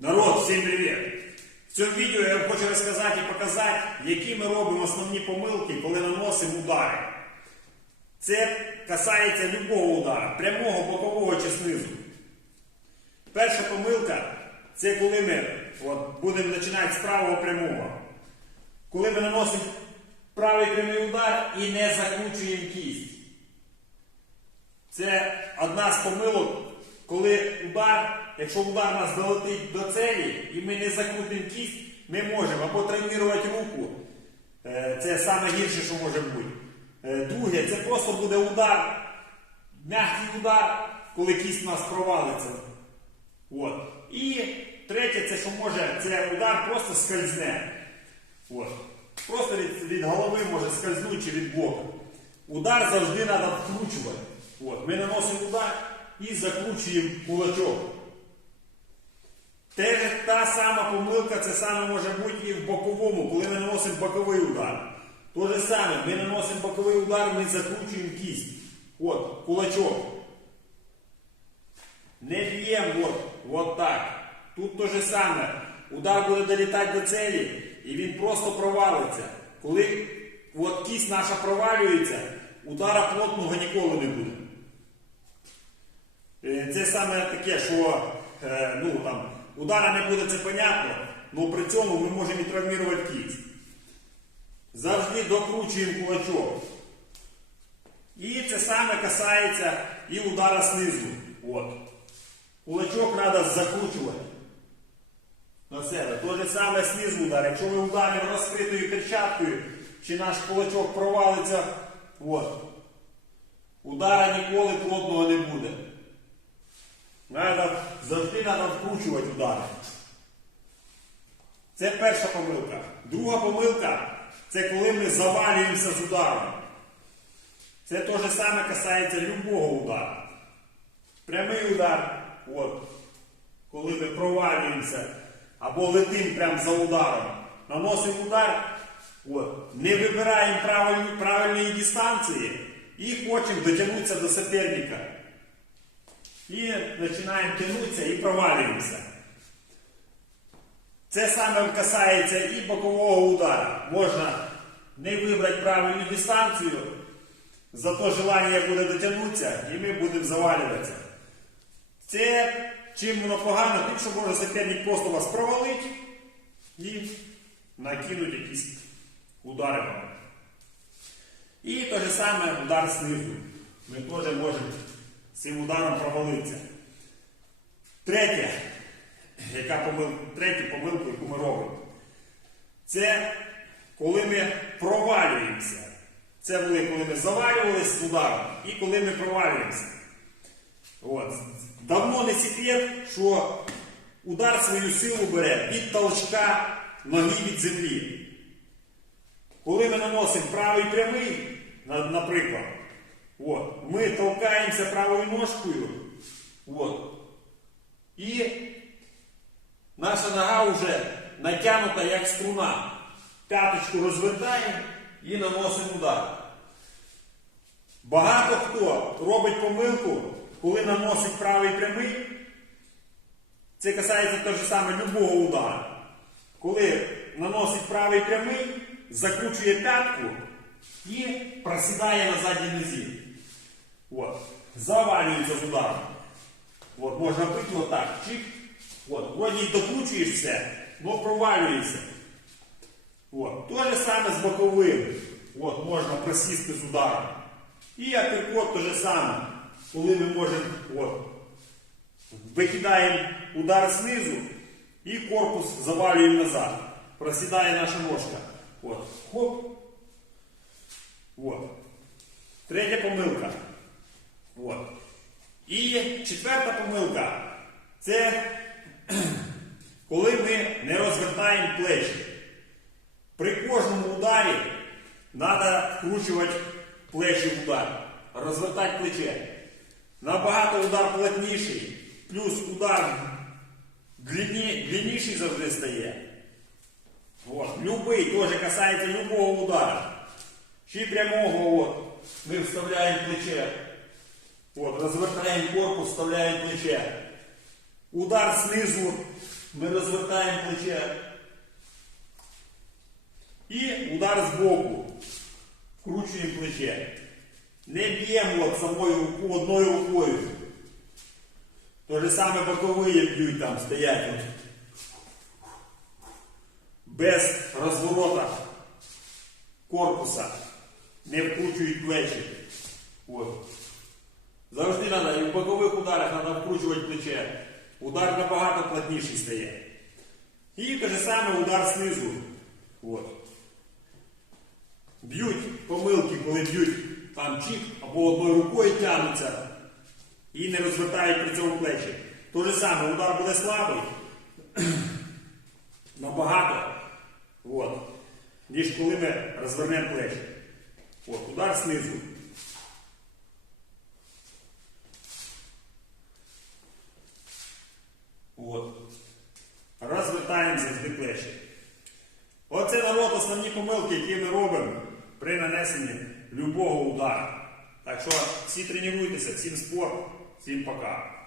Народ, всім привіт! В цьому відео я вам хочу розказати і показати, які ми робимо основні помилки, коли наносимо удари. Це касається любого удара, прямого, бокового чи знизу. Перша помилка це коли ми от, будемо починати з правого прямого. Коли ми наносимо правий прямий удар і не закручуємо кість. Це одна з помилок, коли удар, якщо удар нас долетить до цілі і ми не закрутимо кість, ми можемо або травмувати руку. Е, Це саме гірше, що може бути. Е, Друге, це просто буде удар, м'який удар, коли кість у нас провалиться. От. І третє, це що може, це удар просто скользне. От. Просто від, від голови може скользнути чи від боку. Удар завжди треба вкручувати. От. Ми наносимо удар і закручуємо кулачок. Те, ж- та сама помилка, це саме може бути і в боковому, коли ми наносимо боковий удар. То же саме, ми наносимо боковий удар, ми закручуємо кість. От, кулачок. Не б'ємо от, от так. Тут те же саме. Удар буде долітати до цілі, і він просто провалиться. Коли от кість наша провалюється, удара плотного ніколи не буде. Е, Це саме таке, що е, ну, там, удара не буде, це понятно, але при цьому ми можемо і травмувати кість. Завжди докручуємо кулачок. І це саме касається і удара знизу. От. Кулачок треба закручувати на себе. То же саме знизу удар. Якщо ми ударимо розкритою перчаткою, чи наш кулачок провалиться, от. удара ніколи плотного не буде. Надо, завжди треба вкручувати удари. Це перша помилка. Друга помилка це коли ми завалюємося з ударом. Це те же саме касається любого удару. Прямий удар, от, коли ми провалюємося або летим прямо за ударом, наносимо удар, от, не вибираємо правильні, правильної дистанції і хочемо дотягнутися до соперника. І починаємо тягнутися і провалюємося. Це саме касається і бокового удара. Можна не вибрати правильну дистанцію, зато желання буде дотягнутися і ми будемо завалюватися. Це чим воно погано, тим, що може соперник просто вас провалить і накинуть якісь удари. І те же саме удар знизу. Ми теж можемо цим ударом провалитися. Третє, яка помил... третя помилка, яку ми робимо, це коли ми провалюємося. Це були, коли ми завалювалися з ударом і коли ми провалюємося. От. Давно не секрет, що удар свою силу бере від толчка ноги від землі. Коли ми наносимо правий прямий, наприклад, от, ми толкаємося правою ножкою, от, і наша нога вже натягнута як струна. П'яточку розвертаємо і наносимо удар. Багато хто робить помилку, коли наносить правий прямий. Це касається те ж саме любого удару. Коли наносить правий прямий, закручує п'ятку і просідає на задній нозі. От. Завалюється з ударом. От, можна бити отак. Чик. От. Вроді й докручуєш все, але провалюєшся. От. То же саме з боковим. От, можна просісти з ударом. І апперкот то же саме. Коли ми можемо викидаємо удар знизу і корпус завалюємо назад. Просідає наша ножка. От. Хоп. От. Третя помилка. От. І четверта помилка це коли ми не розвертаємо плечі. При кожному ударі треба вкручувати плечі в удар, розвертати плече. Набагато удар плотніший, плюс удар длинні, длинніший завжди стає. От. Любий теж касається любого удара. Чи прямого от, ми вставляємо плече. От, розвертаємо корпус, вставляємо плече. Удар знизу Ми розвертаємо плече. І удар з боку. Вкручуємо плече. Не б'ємо от самою одною рукою. То же саме бокові б'ють там, стоять. От. Без розворота корпуса. Не вкручують плечі. От. Завжди треба, і в бокових ударах треба вкручувати плече. Удар набагато плотніший стає. І те ж саме удар знизу. От. Б'ють помилки, коли б'ють там чік або одною рукою тягнуться і не розвертають при цьому плечі. То же саме удар буде слабий. Набагато. От. Ніж коли ми розвернемо плечі. От, удар знизу. От. Розвертаємо завжди плечі. Оце народ основні помилки, які ми робимо при нанесенні любого удару. Так що всі тренуйтеся, всім спорт, всім пока.